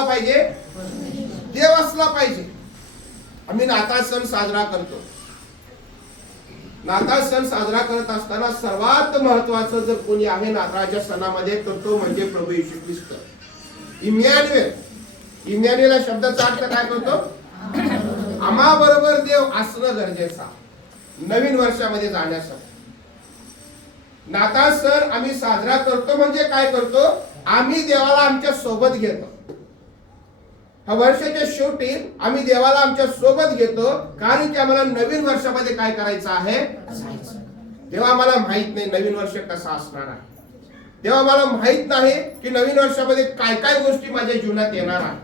असला पाहिजे? देव असला पाहिजे. आम्ही नाताळ सण साजरा करतो. नाताळ सण साजरा करत असताना सर्वात महत्वाचं जर कोणी आहे नाताळच्या सणामध्ये तर तो म्हणजे प्रभू येशू ख्रिस्त, इमॅन्युएल. इमॅन्युएल या शब्दाचा अर्थ काय करतो? आम्हा बरोबर देव असणं गरजेचं नवीन वर्षामध्ये जाण्यासाठी. नाताळ सण आम्ही साजरा करतो म्हणजे काय करतो? आम्ही देवाला आमच्या सोबत घेतो. हा वर्षाच्या शेवटी आम्ही देवाला आमच्या सोबत घेतो, कारण की आम्हाला नवीन वर्षामध्ये काय करायचं आहे? तेव्हा आम्हाला माहित नाही नवीन वर्ष कसं असणार आहे. तेव्हा मला माहित नाही की नवीन वर्षामध्ये काय काय गोष्टी माझ्या जीवनात येणार आहे.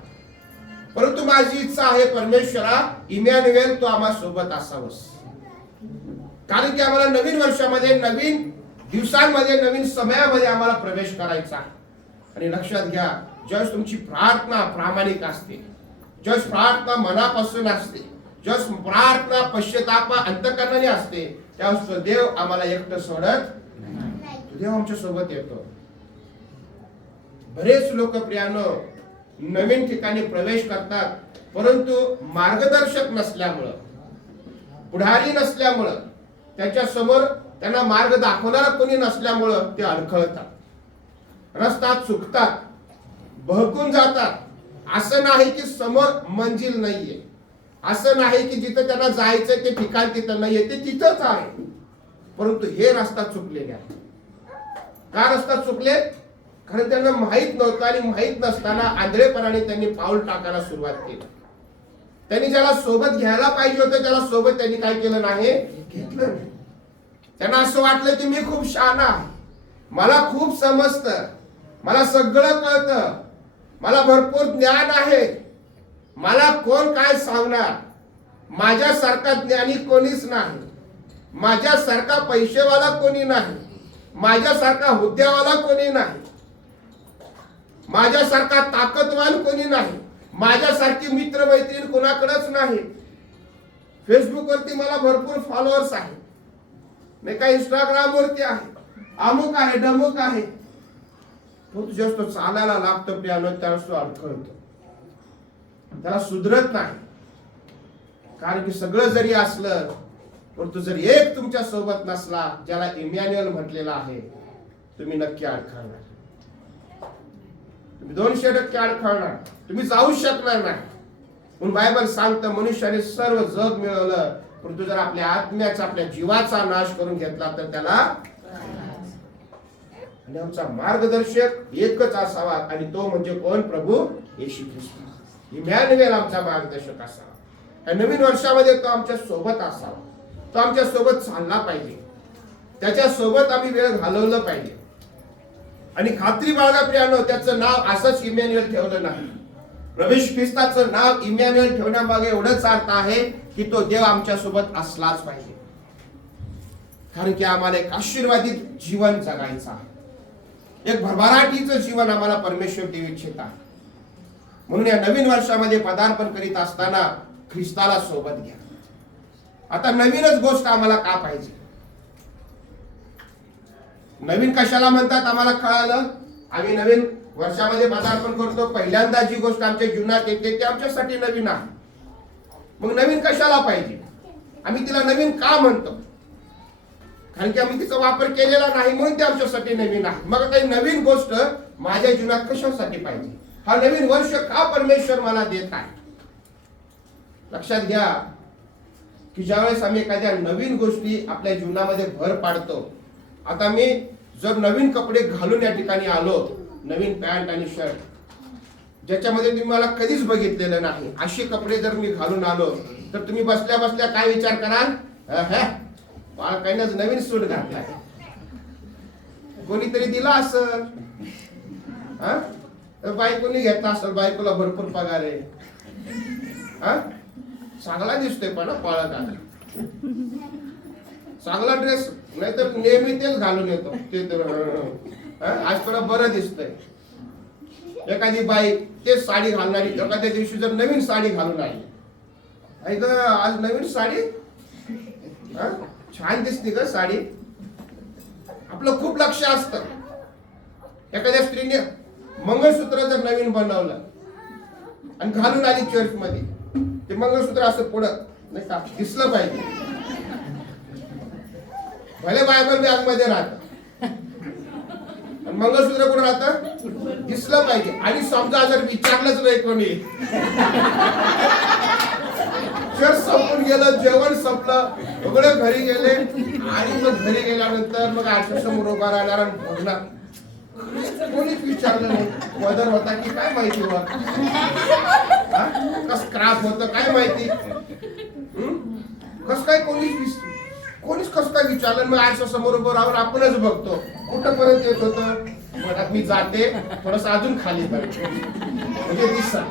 परंतु माझी इच्छा आहे परमेश्वरा, इमॅन्युएल तू आम्हा सोबत असावस. कारण की आम्हाला नवीन वर्षामध्ये, नवीन दिवसांमध्ये, नवीन समयामध्ये आम्हाला प्रवेश करायचा आहे. आणि लक्षात घ्या, ज्यावेळेस तुमची प्रार्थना प्रामाणिक असते, ज्यावेळेस प्रार्थना मनापासून असते, ज्यावेळेस प्रार्थना पश्चाताप अंतःकरणाने असते, त्यावेळेस देव आम्हाला एकटं सोडत नाही. देव आमच्या सोबत येतो. बरेच लोक प्रियानो नवीन ठिकाणी प्रवेश करतात, परंतु मार्गदर्शक नसल्यामुळं, पुढारी नसल्यामुळं, त्याच्या समोर त्यांना मार्ग दाखवणारा कोणी नसल्यामुळं ते अडखळतात, रस्ता चुकतात, बहकून जातात. असं नाही की समोर मंजिल नाहीये, असं नाही की जिथं त्यांना जायचं ते ठिकाण तिथं नाहीये, ते तिथंच आहे, परंतु हे रस्ता चुकलेले आहे. का रस्ता चुकले? कारण त्यांना माहित नव्हतं, आणि माहित नसताना आंधळेपणाने त्यांनी पाऊल टाकायला सुरुवात केली. त्यांनी ज्याला सोबत घ्यायला पाहिजे होतं त्याला सोबत त्यांनी काय केलं नाही? घेतलं नाही. त्यांना असं वाटलं की मी खूप शहाणा आहे, मला खूप समजतं, मला सगळं कळतं, मला भरपूर ज्ञान आहे, मला कोण काय सांगणार, माझ्यासारखा ज्ञानी कोणीच नाही, माझ्यासारखा पैसेवाला कोणी नाही, माझ्यासारखा हुद्द्यावाला कोणी नाही, माझ्यासारखा ताकदवान कोणी नाही, माझ्यासारखी मित्रमैत्रीण कोणाकडेच नाही. फेसबुक वरती मला भरपूर फॉलोअर्स आहेत, नाही का, इंस्टाग्राम वरती आहे, अमुक आहे, डमुक आहे. तो जास्त चालायला लागतो प्रियानो, त्यावेळेस तो अडखळतो, त्याला सुधरत नाही. कारण की सगळं जरी असलं, परंतु जर एक तुमच्या सोबत नसला, ज्याला इमॅन्युएल म्हटलेला आहे, तुम्ही नक्की अडखळणार. तुम्ही 200% अडखळणार, तुम्ही जाऊ शकणार नाही. म्हणून बायबल सांगतं, मनुष्याने सर्व जग मिळवलं, परंतु जर आपल्या आत्म्याचा, आपल्या जीवाचा नाश करून घेतला तर त्याला. आणि आमचा मार्गदर्शक एकच असावा, आणि तो म्हणजे कोण? प्रभू येशू ख्रिस्त. इमॅन्युएल आमचा मार्गदर्शक असावा. या नवीन वर्षामध्ये तो आमच्या सोबत असावा, तो आमच्या सोबत चालला पाहिजे, त्याच्या सोबत आम्ही वेळ घालवलं पाहिजे. आणि खात्री बाळगा प्रियानो, त्याचं नाव असंच इमॅन्युएल ठेवलं नाही. प्रभू ख्रिस्ताचं नाव इमॅन्युएल ठेवण्यामागे एवढंच अर्थ आहे की तो देव आमच्या सोबत असलाच पाहिजे. कारण की आम्हाला एक आशीर्वादित जीवन जगायचं आहे, एक भरभराटीचं जीवन आम्हाला परमेश्वर देऊ इच्छित आहे. म्हणून या नवीन वर्षामध्ये पदार्पण करीत असताना ख्रिस्ताला सोबत घ्या. आता नवीनच गोष्ट आम्हाला का पाहिजे? नवीन कशाला म्हणतात आम्हाला कळालं. आम्ही नवीन वर्षामध्ये पदार्पण करतो, पहिल्यांदा जी गोष्ट आमच्या जीवनात येते ते आमच्यासाठी नवीन आहे. मग नवीन कशाला पाहिजे? आम्ही तिला नवीन का म्हणतो? कारण की आम्ही तिचा वापर केलेला नाही, म्हणून ते आमच्यासाठी नवीन आहे. मग काही नवीन गोष्ट माझ्या जीवनात कशासाठी पाहिजे? हा नवीन वर्ष का परमेश्वर मला देत आहे? लक्षात घ्या की ज्यावेळेस आम्ही एखाद्या नवीन गोष्टी आपल्या जीवनामध्ये भर पाडतो. आता मी जर नवीन कपडे घालून या ठिकाणी आलो, नवीन पॅन्ट आणि शर्ट ज्याच्यामध्ये तुम्ही मला कधीच बघितलेलं नाही, असे कपडे जर मी घालून आलो तर तुम्ही बसल्या बसल्या काय विचार कराल? बाळकाईनच नवीन सूट घातलाय, कोणीतरी दिला असेल, बायकोनी घेतला असेल, बायकोला भरपूर पगार आहे, चांगला दिसतोय पण पाळत आला, चांगला ड्रेस, नाहीतर नेहमी तेच घालून येतो ते, आज थोडा बरं दिसतंय. एखादी बाई तेच साडी घालणारी एखाद्या दिवशी जर नवीन साडी घालून आली, आज नवीन साडी छान दिसते का साडी, आपलं खूप लक्ष असतं. एखाद्या स्त्रीने मंगळसूत्र जर नवीन बनवलं, आणि घालून आली चर्च मध्ये. ते मंगळसूत्र असं पुढं नाही का दिसलं पाहिजे, भले बायबल बॅग मध्ये राहत, मंगळसूत्र कुठं राहतं दिसलं पाहिजे. आणि समजा जर विचारलंच नाही कोणी, चर्च संपून गेलं, जेवण संपलं, सगळे घरी गेले आणि मग घरी गेल्यानंतर मग आरशासमोर उभा राहणार आणि बघणार, कोणीच विचारलं नाही बदल होता की काय माहिती होत, कस क्राफ होत काय माहिती, कस काय कोणीच कस काय विचारलं. मग आरशासमोर उभं राहून आपणच बघतो कुठपर्यंत येत होतं, म्हणत मी जाते थोडस अजून खाली म्हणजे दिसा.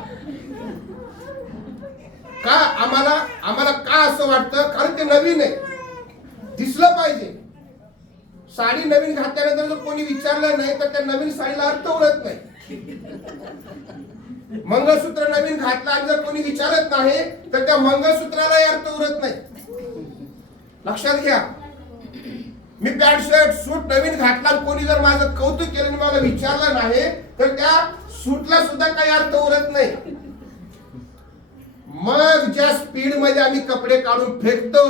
का आम्हाला का असं वाटतं, कारण ते नवीन आहे, दिसलं पाहिजे. साडी नवीन घातल्यानंतर जर कोणी विचारलं नाही तर त्या नवीन साडीला अर्थ उरत नाही. मंगळसूत्र नवीन घातलं आणि जर कोणी विचारत नाही तर त्या मंगळसूत्रालाही अर्थ उरत नाही. लक्षात घ्या, मी पॅन्ट शर्ट सूट नवीन घातला, कोणी जर माझं कौतुक केलं आणि मला विचारलं नाही तर त्या सूटला सुद्धा काही अर्थ उरत नाही. मग ज्या स्पीड मध्ये आम्ही कपडे काढून फेकतो,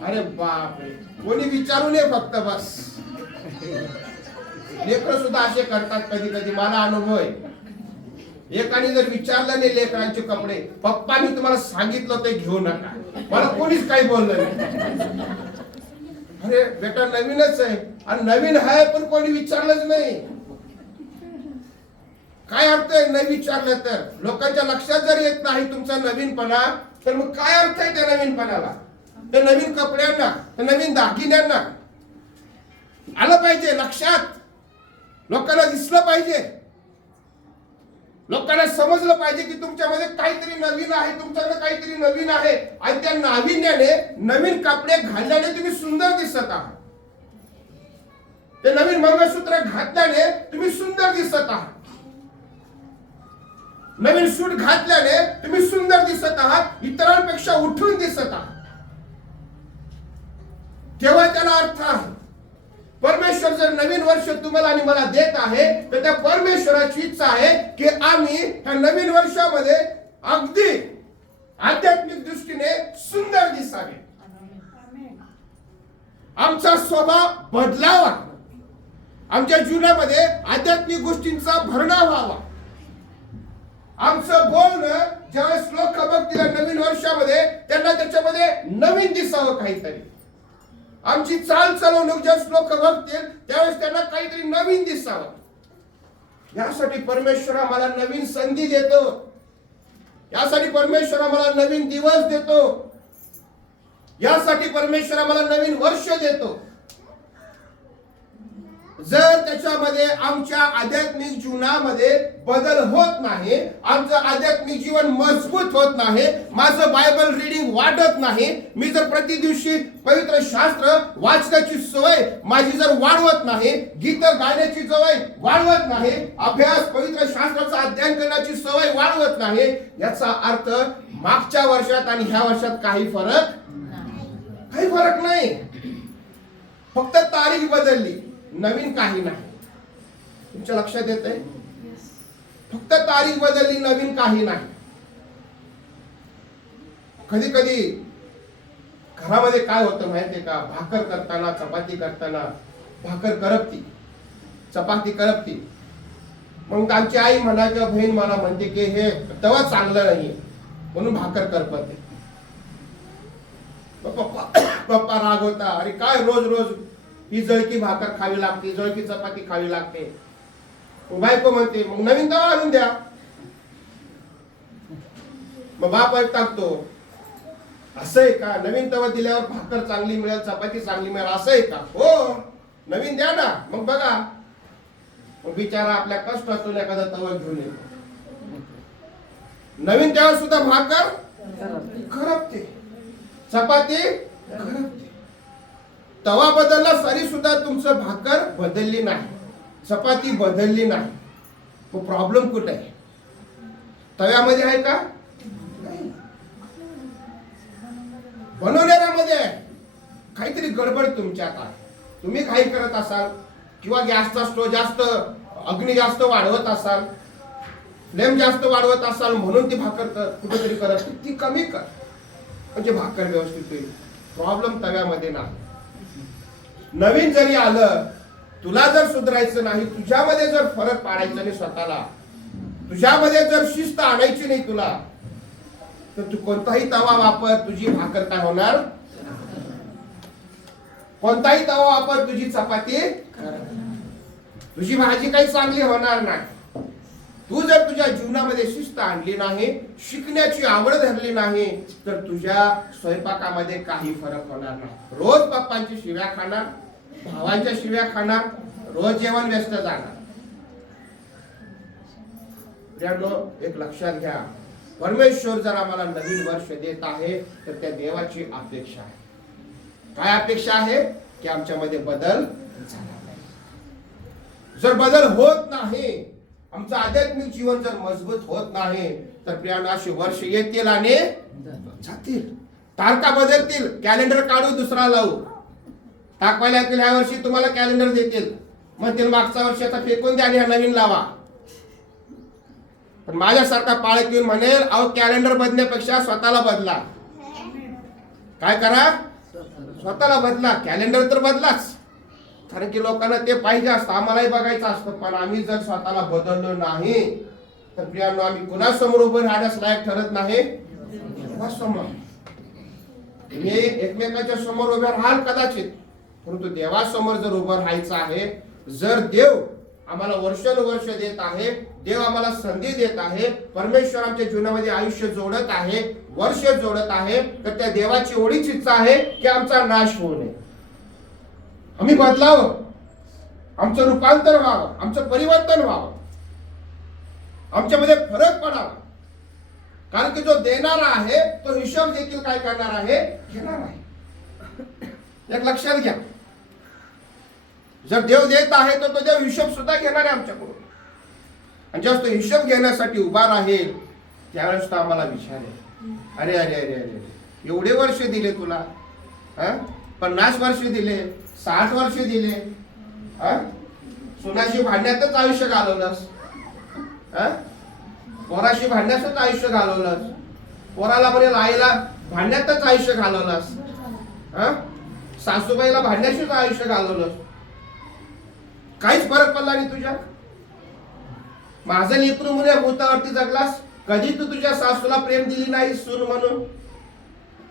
अरे बापरे, कोणी विचारू नये फक्त बस. लेकर सुद्धा असे करतात कधी कधी, मला अनुभव आहे. एकाने जर विचारलं नाही लेकरांचे कपडे, पप्पा मी तुम्हाला सांगितलं ते घेऊ नका, मला कोणीच काही बोललं नाही. अरे बेटा नवीनच आहे, आणि नवीन आहे पण कोणी विचारलंच नाही, काय अर्थ आहे नाही विचारलं तर. लोकांच्या लक्षात जर येत नाही तुमचा नवीनपणा, तर मग काय अर्थ आहे त्या नवीनपणाला, त्या नवीन कपड्यांना, त्या नवीन दागिन्यांना. आलं पाहिजे लक्षात, लोकांना दिसलं पाहिजे, लोकांना समजलं पाहिजे की तुमच्यामध्ये काहीतरी नवीन आहे, तुमच्याकडे काहीतरी नवीन आहे. आणि त्या नाविन्याने नवीन कपडे घालल्याने तुम्ही सुंदर दिसत आहात, ते नवीन मंगळसूत्र घातल्याने तुम्ही सुंदर दिसत आहात, नवीन सूट घातल्याने तुम्ही सुंदर दिसत आहात, इतरांपेक्षा उठून दिसत आहात. तेव्हा त्याला अर्थ आहे. परमेश्वर जर नवीन वर्ष तुम्हाला आणि मला देत आहे तर त्या परमेश्वराची इच्छा आहे की आम्ही ह्या नवीन वर्षामध्ये अगदी आध्यात्मिक दृष्टीने सुंदर दिसावे, आमचा स्वभाव बदलावा, आमच्या जीवनामध्ये आध्यात्मिक गोष्टींचा भरणा व्हावा. आमचं बोलणं ज्यावेळेस लोक बघतील नवीन वर्षामध्ये, त्यांना त्याच्यामध्ये नवीन दिसावं काहीतरी. आमची चाल चालवणूक ज्यावेळेस लोक बघतील त्यावेळेस त्यांना काहीतरी नवीन दिसावं. यासाठी परमेश्वर आम्हाला नवीन संधी देतो, यासाठी परमेश्वर आम्हाला नवीन दिवस देतो, यासाठी परमेश्वर आम्हाला नवीन वर्ष देतो. जर त्याच्यामध्ये आमच्या आध्यात्मिक जीवनामध्ये बदल होत नाही, आमचं आध्यात्मिक जीवन मजबूत होत नाही, माझं बायबल रीडिंग वाढत नाही, मी जर प्रति दिवशी पवित्र शास्त्र वाचण्याची सवय माझी जर वाढवत नाही, गीत गाण्याची सवय वाढवत नाही, अभ्यास पवित्र शास्त्राचा अध्ययन करण्याची सवय वाढवत नाही, याचा अर्थ मागच्या वर्षात आणि ह्या वर्षात काही फरक नाही. फक्त तारीख बदलली, नवीन काही नाही. तुमच्या लक्षात येत आहे, फक्त तारीख बदलली, नवीन काही नाही. कधी कधी घरामध्ये काय होतं माहितीये का, भाकर करताना चपाती करताना भाकर करपती, चपाती करपती. मग आमची आई म्हणा किंवा बहीण मला म्हणते की हे तवा चांगलं नाहीये म्हणून भाकर करपते. पप्पा राग होता, अरे काय रोज रोज ही जळकी भाकर खावी लागते, जळकी चपाती खावी लागते. बायको म्हणते मग नवीन तवा आणून द्या. मग बाप एक टाकतो, असं आहे का, नवीन तवा दिल्यावर भाकर चांगली मिळेल, चपाती चांगली मिळेल असं आहे का, हो नवीन द्या ना. मग बघा, मग बिचारा आपल्या कष्टातून एखादा तवा घेऊन येतो, नवीन त्यावर सुद्धा भाकर करपते, चपाती करपते. तवा बदलला तरी सुद्धा तुमचं भाकर बदलली नाही, चपाती बदलली नाही. मग प्रॉब्लेम कुठे आहे, तव्यामध्ये आहे का, बनवणाऱ्यामध्ये आहे. काहीतरी गडबड तुमच्यात आहे. तुम्ही घाई करत असाल किंवा गॅसचा स्टोव्ह जास्त, अग्नी जास्त वाढवत असाल, फ्लेम जास्त वाढवत असाल म्हणून ती भाकर कुठेतरी करत ती कमी कर, म्हणजे भाकर व्यवस्थित होईल. प्रॉब्लेम तव्यामध्ये नाही. नवीन जरी आलं, तुला जर सुधारायचं नाही, तुझ्यामध्ये जर फरक पाडायचा नाही, स्वतःला तुझ्यामध्ये जर शिस्त आणायची नाही तुला, तर तू कोणताही तवा वापर, तुझी भाकर काय होणार? कोणताही तवा वापर, तुझी चपाती, तुझी भाजी काही चांगली होणार नाही. तू जर तुझ्या जीवनामध्ये शिस्त आणली नाही, शिकण्याची आवड धरली नाही, तर तुझ्या स्वयंपाकामध्ये काही फरक होणार नाही. रोज पप्पांची शिव्या खाणार, भावांच्या शिव्या खाणार, रोज जेवण व्यस्त जाणार. एक लक्षात घ्या, परमेश्वर जर आम्हाला नवीन वर्ष देत आहे तर त्या देवाची अपेक्षा आहे. काय अपेक्षा आहे? की आमच्यामध्ये बदल झाला पाहिजे. जर बदल होत नाही, आमचं आध्यात्मिक जीवन जर मजबूत होत नाही, तर प्रियांनो अशी वर्ष येतील आणि जातील. तारखा बदलतील, कॅलेंडर काढू, दुसरा लावू. टाकवायला येतील, ह्या वर्षी तुम्हाला कॅलेंडर देतील, म्हणतील मागचा वर्षाचा फेकून द्या आणि हा नवीन लावा. पण माझ्यासारखा पाळक येऊन म्हणेल, अहो कॅलेंडर बदलण्यापेक्षा स्वतःला बदला. काय करा? स्वतःला बदला. कॅलेंडर तर बदलाच, कारण की लोकांना ते पाहिजे असतं, आम्हालाही बघायचं असतं. पण आम्ही जर स्वतःला बदललो नाही, तर प्रियांनो आम्ही कुणासमोर उभं राहण्यास लायक ठरत नाही. देवासमोर तुम्ही एकमेकांच्या समोर उभे राहाल कदाचित, परंतु देवासमोर जर उभं राहायचं आहे, जर देव आम्हाला वर्षानुवर्ष देत आहे, देव आम्हाला संधी देत आहे, परमेश्वर आमच्या जीवनामध्ये आयुष्य जोडत आहे, वर्ष जोडत आहे, तर त्या देवाची एवढीच इच्छा आहे की आमचा नाश होऊ नये, आम्ही बदलावं, आमचं रूपांतर व्हावं, आमचं परिवर्तन व्हावं, आमच्यामध्ये फरक पडावा. कारण की जो देणारा आहे तो हिशोब देखील काय करणार आहे? घेणार आहे. एक लक्षात घ्या, जर देव देत आहे तर तो देव हिशोब सुद्धा घेणार आहे आमच्याकडून. आणि जेव्हा तो हिशोब घेण्यासाठी उभा राहील, त्यावेळेस तो आम्हाला विचारेल, अरे अरे अरे अरे एवढे वर्ष दिले तुला, 50 वर्ष दिले, 60 वर्ष दिले, सुनाशी भांडण्यातच आयुष्य घालवलंस, पोराशी भांडण्यातच आयुष्य घालवलंस, पोराला बरेल आईला भांडण्यातच आयुष्य घालवलंस, सासूबाईला भांडण्याशीच आयुष्य घालवलंस, काहीच फरक पडला नाही तुझ्या. माझं लेकरू म्हणून या भूतावरती जगलास. कधी तू तुझ्या सासूला प्रेम दिली नाही सून म्हणून,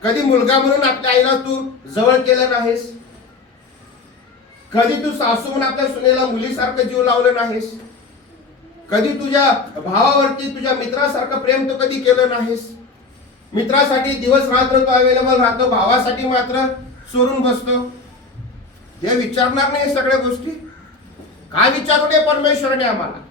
कधी मुलगा म्हणून आपल्या आईला तू जवळ केलं नाहीस, कधी तू सासू म्हणून आपल्या सुनेला मुलीसारखं जीव लावलं नाहीस, कधी तुझ्या भावावरती तुझ्या मित्रासारखं प्रेम तू कधी केलं नाहीस. मित्रासाठी दिवस रात्र तो अवेलेबल राहतो, भावासाठी मात्र चोरून बसतो. हे विचारणार नाही सगळ्या गोष्टी? काय विचारू नये परमेश्वराने आम्हाला?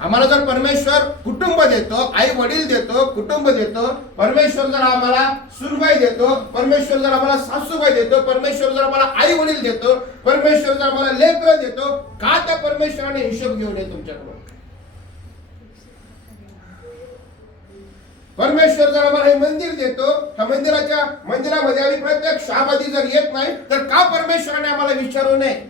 आम्हाला जर परमेश्वर कुटुंब देतो, आई वडील देतो, कुटुंब देतो, परमेश्वर जर आम्हाला सुनबाई देतो, परमेश्वर जर आम्हाला सासूबाई देतो, परमेश्वर जर आम्हाला आई वडील देतो, परमेश्वर जर आम्हाला लेकरं देतो, का त्या परमेश्वराने हिशोब घेऊ नये तुमच्याकडून? परमेश्वर जर आम्हाला हे मंदिर देतो, त्या मंदिरामध्ये आम्ही प्रत्येक शाबादी जर येत नाही, तर का परमेश्वराने आम्हाला विचारू नये?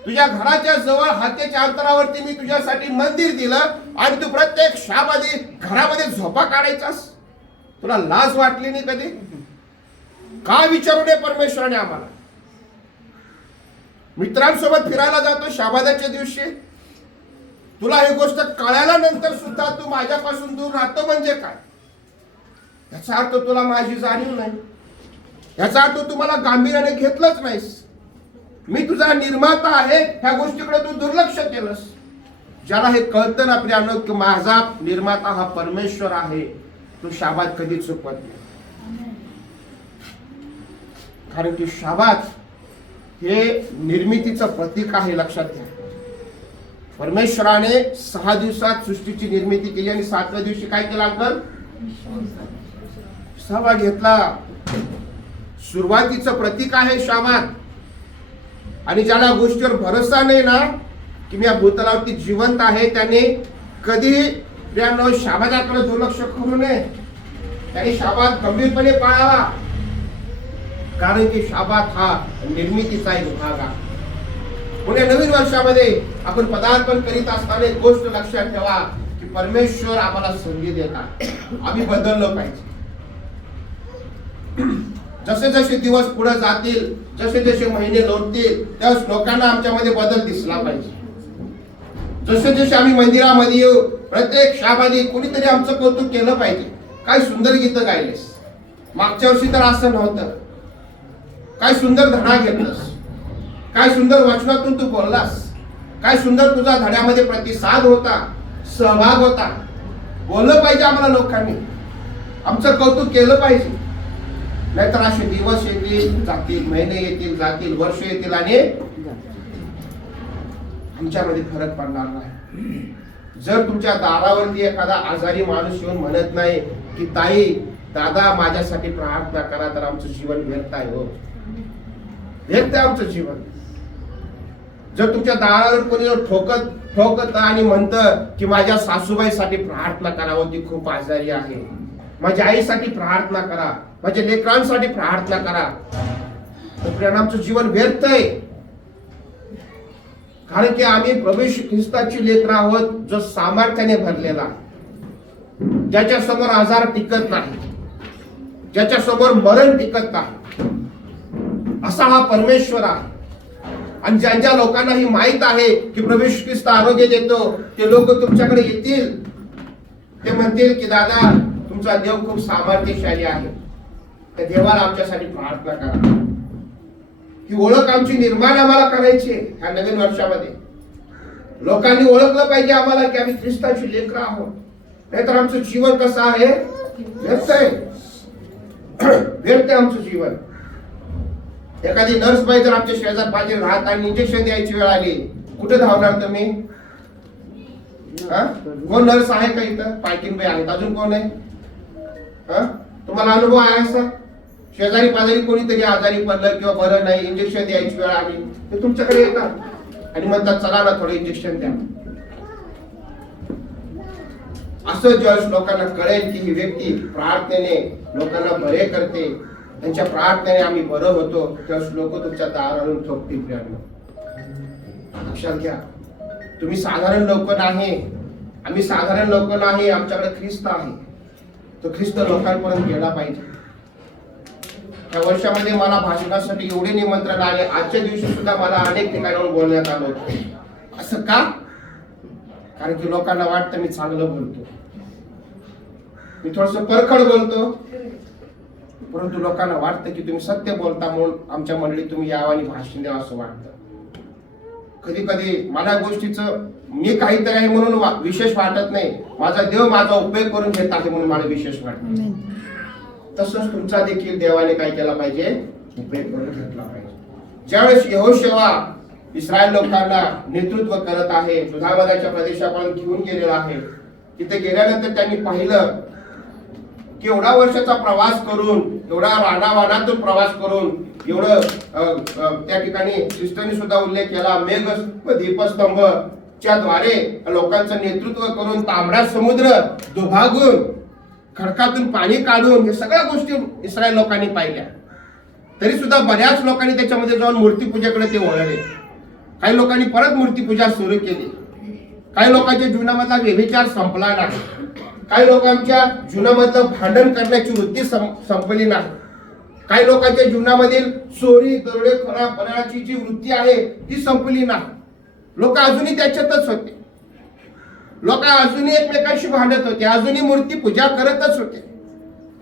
तुझ्या घराच्या जवळ हातेच्या अंतरावरती मी तुझ्यासाठी मंदिर दिलं आणि तू प्रत्येक शाबादी घरामध्ये झोपा काढायचास? तुला लाज वाटली नाही कधी? का विचारू नये परमेश्वराने आम्हाला? मित्रांसोबत फिरायला जातो शाबादाच्या दिवशी, तुला ही गोष्ट कळल्यानंतर सुद्धा तू माझ्यापासून दूर राहतो म्हणजे काय? याचा अर्थ तुला माझी जाणीव नाही, याचा अर्थ तू मला गांभीर्याने घेतलंच नाहीस. मी तुझा निर्माता आहे, ह्या गोष्टीकडे तू दुर्लक्ष केलंस. ज्याला हे कळतं ना प्रियांनो की माझा निर्माता हा परमेश्वर आहे, तो शाबात कधी चुकवत नाही. कारण की शाबात हे निर्मितीचं प्रतीक आहे. लक्षात घ्या, परमेश्वराने 6 दिवसात सृष्टीची निर्मिती केली आणि 7व्या दिवशी काय केलं? अंकल सहभाग घेतला. सुरुवातीचं प्रतीक आहे शाबात. आणि ज्याला गोष्टीवर भरोसा नाही ना की मी या भूतलावरती जिवंत आहे, त्याने कधी प्रियांनो शाबादाकडे दुर्लक्ष करू नये. त्याने शाबात गंभीरपणे पाळावा, कारण की शाबात हा निर्मितीचा एक भाग आहे. पुढे नवीन वर्षामध्ये आपण पदार्पण करीत असताना एक गोष्ट लक्षात ठेवा की परमेश्वर आम्हाला संधी देतात, आम्ही बदललो पाहिजे. जसे जसे दिवस पुढे जातील, जसे जसे महिने लोटतील, त्या लोकांना आमच्यामध्ये बदल दिसला पाहिजे. जसे जसे आम्ही मंदिरामध्ये येऊ, प्रत्येक शाबादी कुणीतरी आमचं कौतुक केलं पाहिजे. काय सुंदर गीतं गायलेस, मागच्या वर्षी तर असं नव्हतं. काय सुंदर धडा घेतलंस, काय सुंदर वचनातून तू बोललास, काय सुंदर तुझा धड्यामध्ये प्रतिसाद होता, सहभाग होता. बोललं पाहिजे आम्हाला लोकांनी, आमचं कौतुक केलं पाहिजे. नाहीतर असे दिवस येतील जातील, महिने येतील जातील, वर्ष येतील आणि आमच्यामध्ये फरक पडणार नाही. जर तुमच्या दारावरती एखादा आजारी माणूस येऊन म्हणत नाही की ताई दादा माझ्यासाठी प्रार्थना करा, तर आमचं जीवन व्यर्थ आहे. हो, व्यर्थ आहे आमचं जीवन. जर तुमच्या दारावर कोणी ठोकत आणि म्हणतं की माझ्या सासूबाईसाठी प्रार्थना करा, ती खूप आजारी आहे, माझ्या आईसाठी प्रार्थना करा, माझ्या लेकरांसाठी प्रार्थना करा, तर आमचं जीवन व्यर्थ आहे. कारण की आम्ही प्रभू ख्रिस्ताची लेकरं आहोत, जो सामर्थ्याने भरलेला, ज्याच्या समोर आजार टिकत नाही, ज्याच्या समोर मरण टिकत नाही, असा हा परमेश्वर आहे. आणि ज्या ज्या लोकांना ही माहित आहे की प्रभू ख्रिस्त आरोग्य देतो, ते लोक तुमच्याकडे येतील, ते म्हणतील की दादा तुमचा देव खूप सामर्थ्यशाली आहे, त्या देवाला आमच्यासाठी प्रार्थना करा. ही ओळख आमची निर्माण आम्हाला करायची आहे. ह्या नवीन वर्षामध्ये लोकांनी ओळखलं पाहिजे आम्हाला की आम्ही ख्रिस्ताची लेकरं आहोत. नाहीतर आमचं जीवन कसं आहे, व्यर्थ आहे. व्यर्थ आहे आमचं जीवन. एखादी नर्स बाई जर आमच्या शेजार पाहिजे राहत आणि इंजेक्शन द्यायची वेळ आली, कुठे धावणार तुम्ही? कोण नर्स आहे का इथं? पायकीन बाई आहेत, अजून कोण आहे? तुम्हाला अनुभव आहे असा? शेजारी पाजारी कोणीतरी आजारी पडलं किंवा बरं नाही, इंजेक्शन द्यायची वेळ आली, ते तुमच्याकडे येतात आणि म्हणतात चला ना थोडं इंजेक्शन द्या. असं ज्यावेळेस लोकांना कळेल की ही व्यक्ती प्रार्थनेने लोकांना बरे करते, त्यांच्या प्रार्थनेने आम्ही बरं होतो, त्यावेळेस लोक तुमच्या दारावरून ठोकतील. लक्षात घ्या, तुम्ही साधारण लोक नाही, आम्ही साधारण लोक नाही, आमच्याकडे ख्रिस्त आहे. तो ख्रिस्त लोकांपर्यंत गेला पाहिजे. या वर्षामध्ये मला भाषणासाठी एवढे निमंत्रण आले, आजच्या दिवशी सुद्धा मला अनेक ठिकाणाहून बोलण्यात आलं होतं. असं का? कारण की लोकांना वाटतं मी चांगलं बोलतो, मी थोडस परखड बोलतो, परंतु लोकांना वाटतं की तुम्ही सत्य बोलता म्हणून आमच्या मंडळीत तुम्ही यावं आणि भाषण द्यावं असं वाटतं. कधी कधी मला गोष्टीचं मी काहीतरी आहे म्हणून विशेष वाटत नाही, माझा देव माझा उपयोग करून घेत आहे म्हणून मला विशेष वाटतं. तसंच तुमचा देखील देवाने काय केला पाहिजे, उपयोग करून घेतला पाहिजे. ज्यावेळेस यहोशुआ इस्रायल लोकांना नेतृत्व करत आहे, दुधाबादाच्या प्रदेशापर्यंत घेऊन गेलेला आहे, तिथे गेल्यानंतर त्यांनी पाहिलं की एवढा वर्षाचा प्रवास करून, एवढा रानावानातून प्रवास करून, एवढं त्या ठिकाणी ख्रिस्तांनी सुद्धा उल्लेख केला, मेघ व दीपस्तंभ च्या द्वारे लोकांचं नेतृत्व करून, तांबडा समुद्र दुभागून, खडकातून पाणी काढून, हे सगळ्या गोष्टी इस्रायल लोकांनी पाहिल्या. तरी सुद्धा बऱ्याच लोकांनी त्याच्यामध्ये जाऊन मूर्तीपूजेकडे ते वळले. काही लोकांनी परत मूर्तीपूजा सुरू केली. काही लोकांच्या जीवनामधला व्यभिचार संपला नाही. काही लोकांच्या जीवनामधलं भांडण करण्याची वृत्ती संपली नाही. काही लोकांच्या जीवनामधील चोरी दरोडेखोराची जी वृत्ती आहे ती संपली नाही. लोक अजूनही त्याच्यातच होते. लोक अजूनही एकमेकांशी भांडत होते, अजूनही मूर्ती पूजा करतच होते,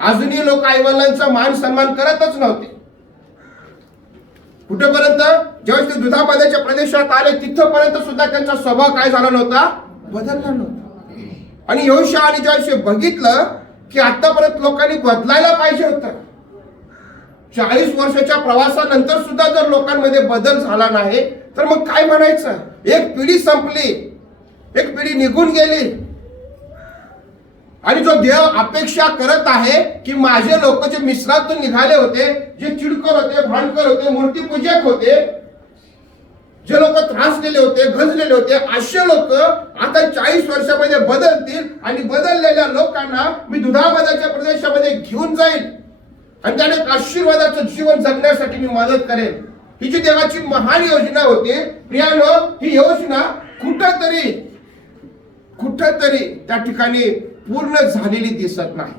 अजूनही लोक आईवडिलांचा मान सन्मान करतच नव्हते. कुठेपर्यंत ज्यावेळेस ते दुधाबादाच्या प्रदेशात आले तिथपर्यंत सुद्धा त्यांचा स्वभाव काय झाला नव्हता, बदलला नव्हता. आणि यहोशुआ आणि ज्यावेळेस बघितलं की आतापर्यंत लोकांनी बदलायला पाहिजे होतं, 40 वर्षाच्या प्रवासानंतर सुद्धा जर लोकांमध्ये बदल झाला नाही तर मग काय म्हणायचं? एक पिढी संपली, एक पिढी निघून गेली, आणि जो देव अपेक्षा करत आहे की माझे लोक जे मिस्रातून निघाले होते, जे चिडकर होते, भांडकर होते, मूर्तीपूजक होते, जे लोक त्रासलेले होते, गंजलेले होते, असे लोक आता 40 वर्षामध्ये बदलतील आणि बदललेल्या लोकांना मी दुधाबादाच्या प्रदेशामध्ये घेऊन जाईल आणि त्याने आशीर्वादाचं जीवन जगण्यासाठी मी मदत करेन. ही जी देवाची महान योजना होती प्रियानो, ही योजना कुठंतरी त्या ठिकाणी पूर्ण झालेली दिसत नाही.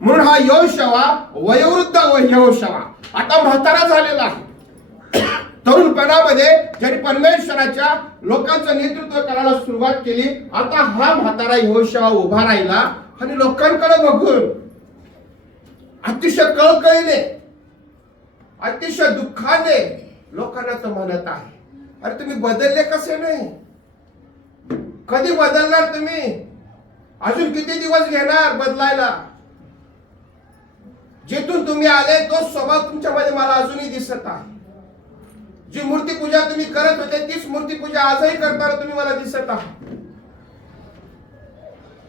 म्हणून हा यहोशुआ वयोवृद्ध यहोशुआ आता म्हातारा झालेला आहे. तरुणपणामध्ये ज्यांनी परमेश्वराच्या लोकांचं नेतृत्व करायला सुरुवात केली, आता हा म्हातारा यहोशुआ उभा राहिला आणि लोकांकडे बघून अतिशय कळकळीने, अतिशय दुःखाने लोकांना तो म्हणत आहे, अरे तुम्ही बदलले कसे नाही? कधी बदलणार तुम्ही? अजून किती दिवस घेणार बदलायला? जिथून तुम्ही आले तो स्वभाव तुमच्यामध्ये मला अजूनही दिसत आहे. जी मूर्तीपूजा तुम्ही करत होते तीच मूर्तीपूजा आजही करताना तुम्ही मला दिसत आहात.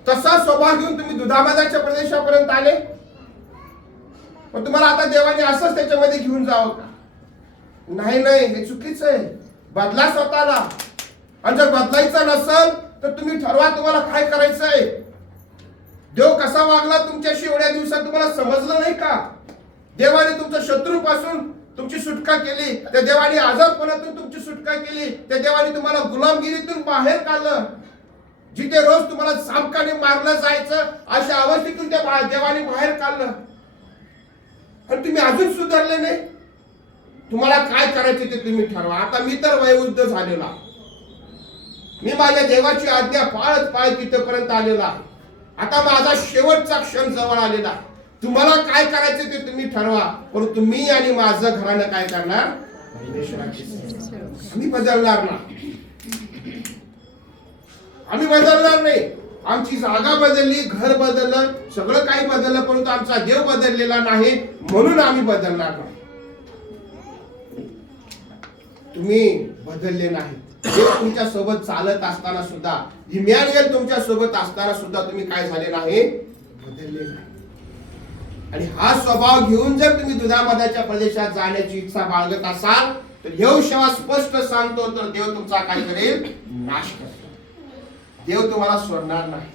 तसा स्वभाव घेऊन तुम्ही दुधामदाच्या प्रदेशापर्यंत आले, पण तुम्हाला आता देवाने असंच त्याच्यामध्ये घेऊन जावं का? नाही, हे चुकीचं आहे. बदला स्वतःला. आणि जर बदलायचं नसेल तर तुम्ही ठरवा तुम्हाला काय करायचंय. देव कसा वागला तुमच्याशी एवढ्या दिवसात तुम्हाला समजलं नाही का? देवाने तुमच्या शत्रूपासून तुमची सुटका केली, त्या देवाने आजारपणातून तुमची सुटका केली, त्या देवाने तुम्हाला गुलामगिरीतून बाहेर काढलं. जिथे रोज तुम्हाला सामकाने मारलं जायचं अशा अवस्थेतून त्या देवाने बाहेर काढलं, आणि तुम्ही अजून सुधारले नाही. तुम्हाला काय करायचे ते तुम्ही ठरवा. आता मी तर वयोवृद्ध झालेला, मी माझ्या देवाची आज्ञा पाळत तिथपर्यंत आलेला आहे. आता माझा शेवटचा क्षण जवळ आलेला. तुम्हाला काय करायचं ते तुम्ही ठरवा, परंतु मी आणि माझं घरानं काय करणार? आम्ही बदलणार नाही. आम्ही बदलणार नाही. आमची जागा बदलली, घर बदललं, सगळं काही बदललं, परंतु आमचा देव बदललेला नाही, म्हणून आम्ही बदलणार नाही. तुम्ही बदलले नाही. तुमच्या सोबत चालत असताना सुद्धा, इमॅन्युएल तुमच्या सोबत असताना सुद्धा तुम्ही काय झाले नाही? बदलले नाही. आणि हा स्वभाव घेऊन जर तुम्ही दुधामदाच्या प्रदेशात जाण्याची इच्छा बाळगत असाल तर यहोशुआ स्पष्ट सांगतो, तर देव तुमचा काय करेल? नाश करेल. देव तुम्हाला सोडणार नाही.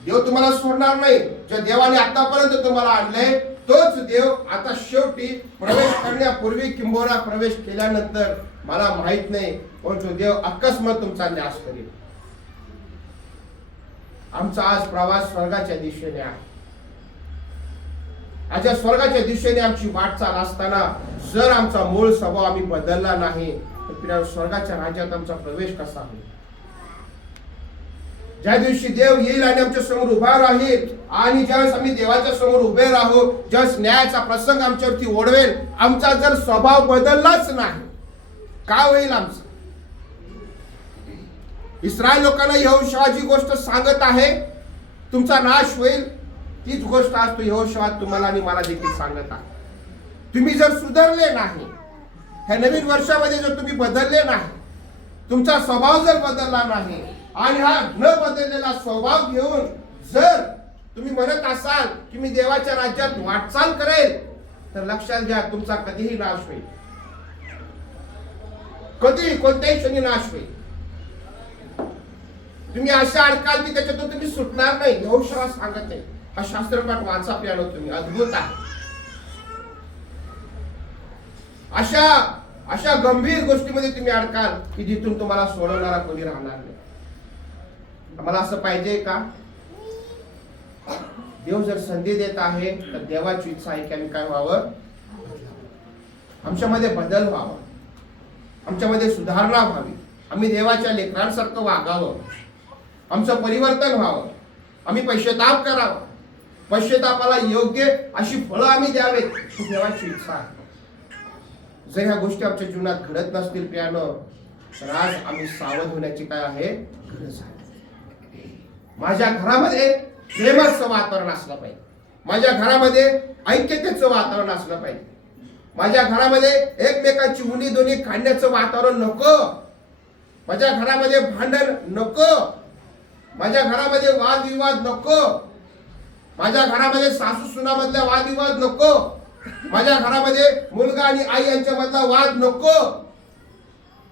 देव तुम्हाला सोडणार नाही. ज्या देवाने आतापर्यंत तुम्हाला आणलंय तोच देव आता शेवटी प्रवेश करण्यापूर्वी किंबहुना प्रवेश केल्यानंतर मला माहित नाही, पण तो देव अकस्मात तुमचा नाश करेल. आमचा आज प्रवास स्वर्गाच्या दिशेने आहे. आज स्वर्गाच्या दिशेने आमची वाटचाल असताना जर आमचा मूळ स्वभाव आम्ही बदलला नाही तर स्वर्गाच्या राज्यात आमचा प्रवेश कसा होईल? ज्या दिवशी देव येईल आणि आमच्या समोर उभा राहील, आणि ज्यावेळेस आम्ही देवाच्या समोर उभे राहू, ज्यावेळेस न्यायाचा प्रसंग आमच्यावरती ओढवेल, आमचा जर स्वभाव बदललाच नाही, काय होईल आमचं? इस्रायल लोकांना यहोशुआ जी गोष्ट सांगत आहे, तुमचा नाश होईल, तीच गोष्ट आज तो यहोशुआ तुम्हाला आणि मला देखील सांगत आहे. तुम्ही जर सुधारले नाही, ह्या नवीन वर्षामध्ये जर तुम्ही बदलले नाही, तुमचा स्वभाव जर बदलला नाही, आणि हा न बदललेला स्वभाव घेऊन जर तुम्ही म्हणत असाल की मी देवाच्या राज्यात वाटचाल करेल, तर लक्षात घ्या तुमचा कधीही नाश होईल. कधी कोणत्याही क्षणी नाश होईल. तुम्ही अशा अडकाल की त्याच्यातून तुम्ही सुटणार नाही. यहोशुआ सांगत नाही. हा शास्त्रपाठ वाचा प्यालो तुम्ही, अद्भुत आहे. अशा गंभीर गोष्टीमध्ये तुम्ही अडकाल की जिथून तुम्हाला सोडवणारा कोणी राहणार नाही. आम्हाला असं पाहिजे का? देव जर संधी देत आहे तर देवाची इच्छा आहे की आम्ही काय व्हावं? आमच्यामध्ये बदल व्हावा, आमच्यामध्ये सुधारणा व्हावी, आम्ही देवाच्या लेकरांसारखं वागावं, आमचं परिवर्तन व्हावं, आम्ही पश्चाताप करावा, पश्चातापाला योग्य अशी फळं आम्ही द्यावेत, ही देवाची इच्छा आहे. जर ह्या गोष्टी आमच्या जीवनात घडत नसतील प्रियानो, तर आज आम्ही सावध होण्याची काय आहे? गरज आहे. माझ्या घरामध्ये प्रेमाचं वातावरण असलं पाहिजे. माझ्या घरामध्ये ऐक्यतेचं वातावरण असलं पाहिजे. माझ्या घरामध्ये एकमेकांची उणी दोन्ही काढण्याचं वातावरण नको. माझ्या घरामध्ये भांडण नको. माझ्या घरामध्ये वादविवाद नको. माझ्या घरामध्ये सासू सुनामधला वादविवाद नको. माझ्या घरामध्ये मुलगा आणि आई यांच्यामधला वाद नको.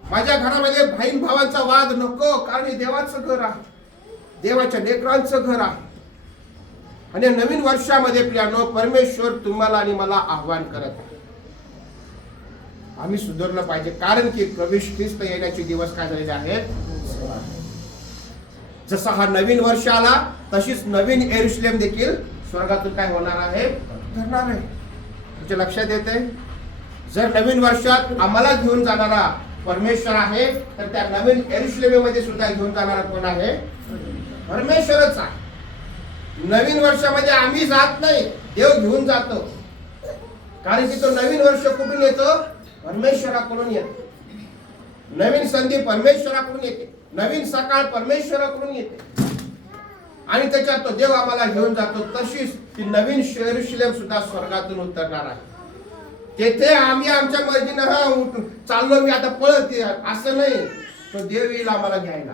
माझ्या घरामध्ये बहीण भावांचा वाद नको. कारण हे देवाचं घर आहे, देवाच्या लेकरांचं घर आहे. आणि नवीन वर्षामध्ये प्रियानो परमेश्वर तुम्हाला आणि मला आव्हान करत आहे. आम्ही सुधारलं पाहिजे, कारण की प्रभू ख्रिस्त येण्याचे दिवस काय झालेले आहेत. जसा हा नवीन वर्ष आला तशीच नवीन यरूशलेम देखील स्वर्गातून काय होणार आहे, उतरणार आहे. तुमच्या लक्षात येते, जर नवीन वर्षात आम्हाला घेऊन जाणारा परमेश्वर आहे, तर त्या नवीन यरूशलेममध्ये सुद्धा घेऊन जाणारा कोण आहे, परमेश्वरच आहे. नवीन वर्षामध्ये आम्ही जात नाही, देव घेऊन जातो. कारण की तो नवीन वर्ष कुठून येतो, परमेश्वराकडून येतो. नवीन संधी परमेश्वराकडून येते, नवीन सकाळ परमेश्वराकडून येते आणि त्याच्यात तो देव आम्हाला घेऊन जातो. तशीच ती नवीन यरूशलेम सुद्धा स्वर्गातून उतरणार आहे. तेथे आम्ही आमच्या मर्जीनं चाललो, मी आता पळत असं नाही. तो देव येईल आम्हाला घ्यायला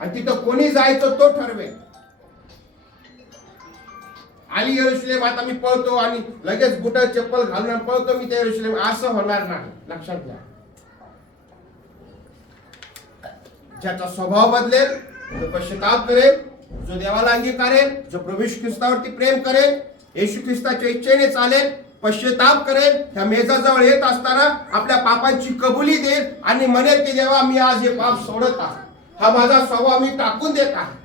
आणि तिथं कोणी जायचं तो ठरवेल. आली यरूशलेम, आता मी पळतो आणि लगेच बुट चप्पल घालून पळतो मी त्या यरूशलेम, असं होणार नाही. लक्षात घ्या, ज्याचा स्वभाव बदलेल, जो पश्चाताप करेल, जो देवाला अंगीकारेल, जो प्रभू ख्रिस्तावरती प्रेम करेल, येशू ख्रिस्ताच्या इच्छेने चालेल, पश्चाताप करेल, त्या मेजाजवळ येत असताना आपल्या पापांची कबुली देईल आणि म्हणेल की देवा मी आज हे पाप सोडत आहे, हा माझा स्वभाव मी टाकून देत आहे,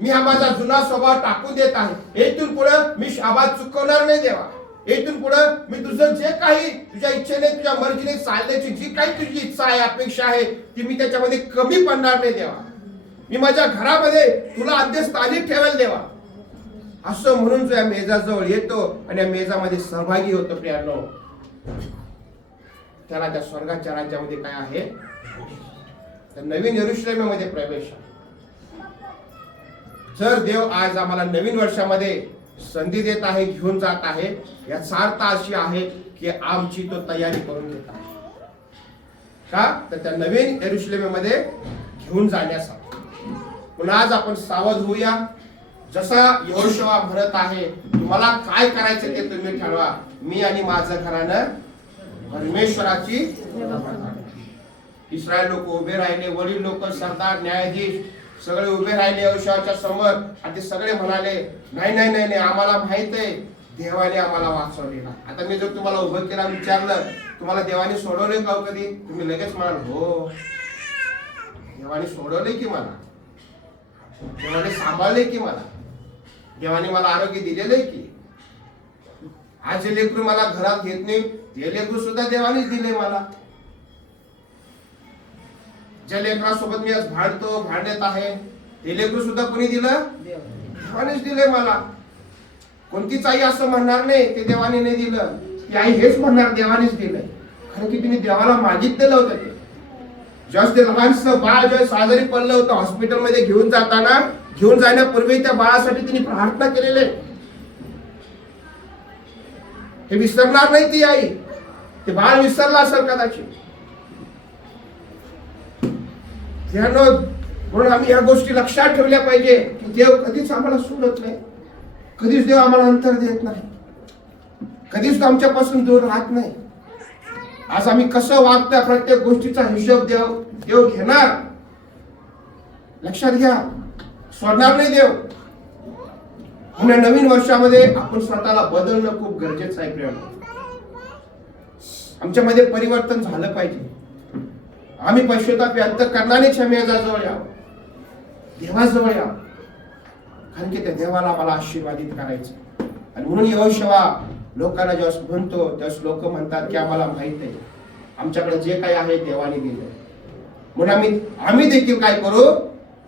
मी हा माझा जुना स्वभाव टाकून देत आहे. येथून पुढे मी शाबात चुकवणार नाही देवा. येथून पुढे मी तुझं जे काही तुझ्या इच्छेने तुझ्या मर्जीने चालण्याची जी काही तुझी इच्छा आहे, अपेक्षा आहे, ती मी त्याच्यामध्ये कमी पडणार नाही देवा. मी माझ्या घरामध्ये तुला आद्यस्थानी ठेवेल देवा. असं म्हणून जो या मेजाजवळ येतो आणि या मेजामध्ये सहभागी होतो प्रियानो, त्याला त्या स्वर्गाच्या राज्यामध्ये काय आहे, तर नवीन यरूशलेममध्ये प्रवेश. जर देव आज आम्हाला नवीन वर्षामध्ये संधी देत आहे, घेऊन जात आहे, याचा अर्थ अशी आहे की आमची तो तयारी करून घेत आहे. का, तर त्या नवीन यरूशलेममध्ये घेऊन जाण्यासाठी. पण आज आपण सावध होऊया. जसा यहोशुआ म्हणत आहे, तुम्हाला काय करायचं ते तुम्ही ठरवा, मी आणि माझं घरानं परमेश्वराची. इस्रायल लोक उभे राहिले, वडील लोक, सरदार, न्यायाधीश सगळे उभे राहिले यहोशुआच्या समोर आणि ते सगळे म्हणाले, नाही नाही नाही नाही, आम्हाला माहित आहे देवाने आम्हाला वाचवलेला. आता मी जर तुम्हाला उभं केला, विचारलं तुम्हाला देवाने सोडवले का कधी, तुम्ही लगेच म्हणाल हो देवाने सोडवले की मला, देवाने सांभाळले की मला, देवाने मला आरोग्य दिलेलं आहे की. आज जे लेकरू मला घरात घेत नाही, ते लेकरू सुद्धा देवानेच दिले मला. ज्या लेकरासोबत मी आज भांडत आहे, ते लेकरू सुद्धा कोणी दिलं, देवानेच दिले मला. कोणतीच आई असं म्हणणार नाही ते देवाने नाही दिलं, ती आई हेच म्हणणार देवानेच दिलंय. कारण की तिने देवाला मागितलेलं होतं. ते ज्यावेळेस ते लहानसं बाळ ज्यावेळेस आजारी पडलं होतं, हॉस्पिटलमध्ये घेऊन जाण्यापूर्वी त्या बाळासाठी तिने प्रार्थना केलेली. हे विसरणार नाही ती आई, ते बाळ विसरला असेल कदाचित. म्हणून आम्ही या गोष्टी लक्षात ठेवल्या पाहिजे की देव कधीच आम्हाला सोडत नाही, कधीच देव आम्हाला अंतर देत नाही, कधीच तो आमच्यापासून दूर राहत नाही. आज आम्ही कसं वागता, प्रत्येक गोष्टीचा हिशोब देव घेणार. लक्षात घ्या, सोडणार नाही देव. म्हणून नवीन वर्षामध्ये आपण स्वतःला बदलणं खूप गरजेचं आहे प्रियानो. आमच्यामध्ये परिवर्तन झालं पाहिजे. आम्ही पश्चाताप व्यक्त करणारे क्षमेजवळ यावं, देवाजवळ यावं, कारण की त्या देवाला मला आशीर्वादित करायचं. आणि म्हणून यहोशुआ लोकांना जेव्हा म्हणतो तेव्हा लोक म्हणतात की आम्हाला माहित आहे, आमच्याकडे जे काही आहे देवाने दिलं. म्हणून आम्ही देखील काय करू,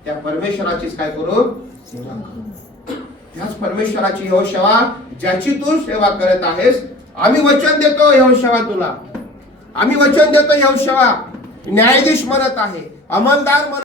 त्या परमेश्वराचीच काय करू, सेवा करू. त्याच परमेश्वराची यहोशुआ ज्याची तू सेवा करत आहेस, आम्ही वचन देतो यहोशुआ तुला, आम्ही वचन देतो यहोशुआ. न्यायाधीश म्हणत आहे, अंमलदार